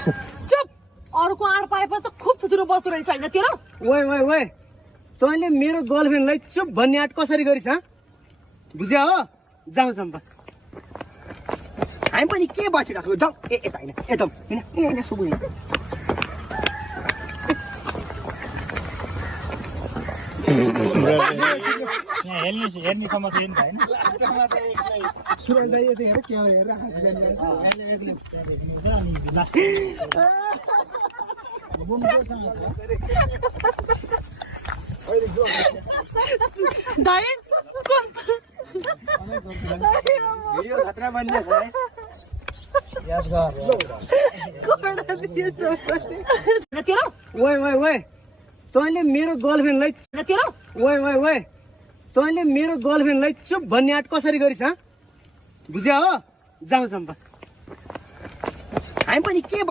चुप अरूको आड पाएपछि त खुब थुथुरो बस्दो रहेछ होइन तेरो ओए ओए ओए तैँले मेरो गर्लफ्रेन्डलाई चुप भन्ने आँट कसरी गरिस् हँ बुझ्या हो जाउँ चम्पा हामी पनि के बसिरहेको जाउँ यता होइन यता होइन सुबु हेर्ने समस्या नि छैन सुरज दाइ यता हेर के हो हेरेर दाइ कस्तो भिडियो खतरा बनिन्छ है याद कोडा दिएछ होइन तेरो ओए ओए ओए तैँले मेरो गर्लफ्रेन्डलाई होइन तेरो ओए ओए ओए तैँले मेरो गर्लफ्रेन्डलाई चुप भन्ने आँट कसरी गरिस् हँ बुझ्या हो जाउँ चम्पा हामी पनि के